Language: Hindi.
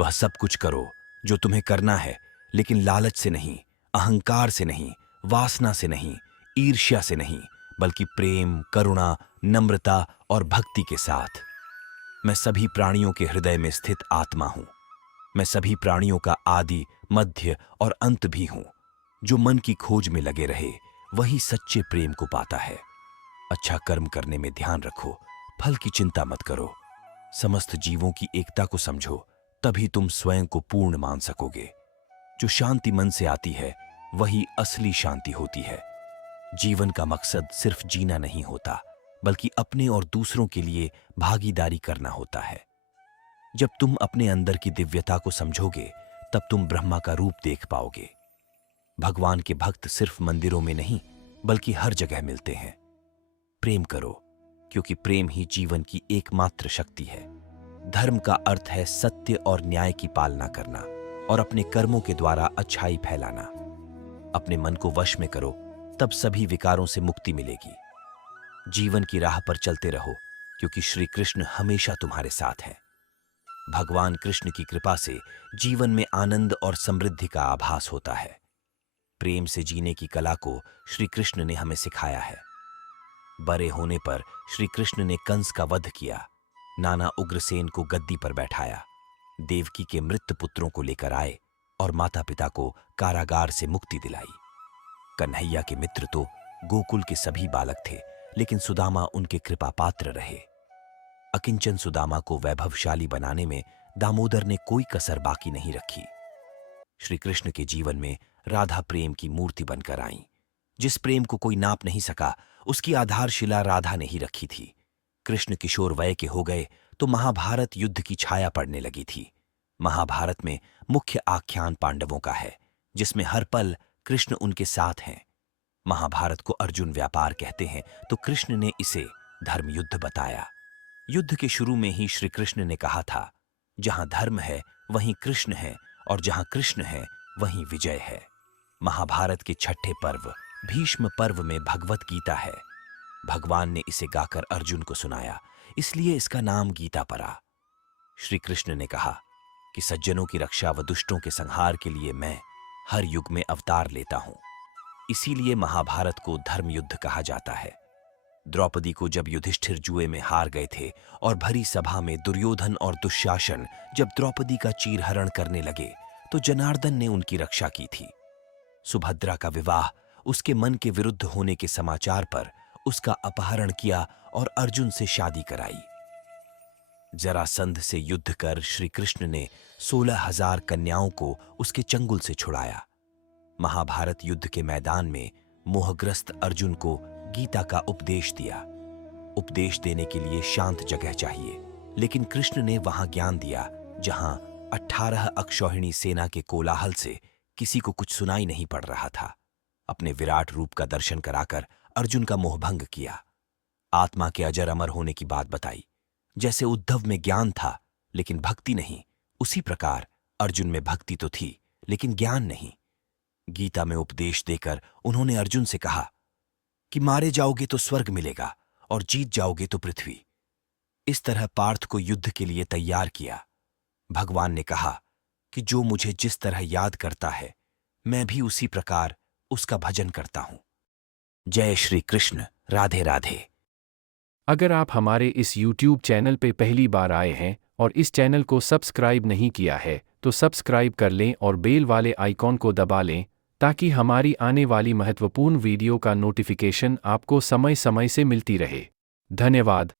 वह सब कुछ करो जो तुम्हें करना है, लेकिन लालच से नहीं, अहंकार से नहीं, वासना से नहीं, ईर्ष्या से नहीं, बल्कि प्रेम, करुणा, नम्रता और भक्ति के साथ। मैं सभी प्राणियों के हृदय में स्थित आत्मा हूं। मैं सभी प्राणियों का आदि, मध्य और अंत भी हूं। जो मन की खोज में लगे रहे वही सच्चे प्रेम को पाता है। अच्छा कर्म करने में ध्यान रखो, फल की चिंता मत करो। समस्त जीवों की एकता को समझो, तभी तुम स्वयं को पूर्ण मान सकोगे। जो शांति मन से आती है वही असली शांति होती है। जीवन का मकसद सिर्फ जीना नहीं होता, बल्कि अपने और दूसरों के लिए भागीदारी करना होता है। जब तुम अपने अंदर की दिव्यता को समझोगे, तब तुम ब्रह्मा का रूप देख पाओगे। भगवान के भक्त सिर्फ मंदिरों में नहीं, बल्कि हर जगह मिलते हैं। प्रेम करो, क्योंकि प्रेम ही जीवन की एकमात्र शक्ति है। धर्म का अर्थ है सत्य और न्याय की पालना करना और अपने कर्मों के द्वारा अच्छाई फैलाना। अपने मन को वश में करो, तब सभी विकारों से मुक्ति मिलेगी। जीवन की राह पर चलते रहो, क्योंकि श्री कृष्ण हमेशा तुम्हारे साथ हैं। भगवान कृष्ण की कृपा से जीवन में आनंद और समृद्धि का आभास होता है। प्रेम से जीने की कला को श्री कृष्ण ने हमें सिखाया है। बड़े होने पर श्री कृष्ण ने कंस का वध किया, नाना उग्रसेन को गद्दी पर बैठाया, देवकी के मृत पुत्रों को लेकर आए और माता पिता को कारागार से मुक्ति दिलाई। कन्हैया के मित्र तो गोकुल के सभी बालक थे, लेकिन सुदामा उनके कृपा पात्र रहे। अकिंचन सुदामा को वैभवशाली बनाने में दामोदर ने कोई कसर बाकी नहीं रखी। श्री कृष्ण के जीवन में राधा प्रेम की मूर्ति बनकर आईं। जिस प्रेम को कोई नाप नहीं सका, उसकी आधारशिला राधा ने ही रखी थी। कृष्ण किशोर वय के हो गए तो महाभारत युद्ध की छाया पड़ने लगी थी। महाभारत में मुख्य आख्यान पांडवों का है, जिसमें हर पल कृष्ण उनके साथ हैं। महाभारत को अर्जुन व्यापार कहते हैं, तो कृष्ण ने इसे धर्म युद्ध बताया। युद्ध के शुरू में ही श्री कृष्ण ने कहा था, जहां धर्म है वहीं कृष्ण है, और जहां कृष्ण है वहीं विजय है। महाभारत के छठे पर्व भीष्म पर्व में भगवत गीता है। भगवान ने इसे गाकर अर्जुन को सुनाया, इसलिए इसका नाम गीता पड़ा। श्री कृष्ण ने कहा कि सज्जनों की रक्षा व दुष्टों के संहार के लिए मैं हर युग में अवतार लेता हूं। इसीलिए महाभारत को धर्म युद्ध कहा जाता है। द्रौपदी को जब युधिष्ठिर जुए में हार गए थे और भरी सभा में दुर्योधन और दुशासन जब द्रौपदी का चीरहरण करने लगे, तो जनार्दन ने उनकी रक्षा की थी। सुभद्रा का विवाह उसके मन के विरुद्ध होने के समाचार पर उसका अपहरण किया और अर्जुन से शादी कराई। जरासंध से युद्ध कर श्री कृष्ण ने 16,000 कन्याओं को उसके चंगुल से छुड़ाया। महाभारत युद्ध के मैदान में मोहग्रस्त अर्जुन को गीता का उपदेश दिया। उपदेश देने के लिए शांत जगह चाहिए, लेकिन कृष्ण ने वहां ज्ञान दिया जहां 18 अक्षौहिणी सेना के कोलाहल से किसी को कुछ सुनाई नहीं पड़ रहा था। अपने विराट रूप का दर्शन कराकर अर्जुन का मोहभंग किया। आत्मा के अजर अमर होने की बात बताई। जैसे उद्धव में ज्ञान था लेकिन भक्ति नहीं, उसी प्रकार अर्जुन में भक्ति तो थी लेकिन ज्ञान नहीं। गीता में उपदेश देकर उन्होंने अर्जुन से कहा कि मारे जाओगे तो स्वर्ग मिलेगा और जीत जाओगे तो पृथ्वी। इस तरह पार्थ को युद्ध के लिए तैयार किया। भगवान ने कहा कि जो मुझे जिस तरह याद करता है, मैं भी उसी प्रकार उसका भजन करता हूं। जय श्री कृष्ण। राधे राधे। अगर आप हमारे इस YouTube चैनल पे पहली बार आए हैं और इस चैनल को सब्सक्राइब नहीं किया है, तो सब्सक्राइब कर लें और बेल वाले आइकॉन को दबा लें, ताकि हमारी आने वाली महत्वपूर्ण वीडियो का नोटिफिकेशन आपको समय समय से मिलती रहे। धन्यवाद।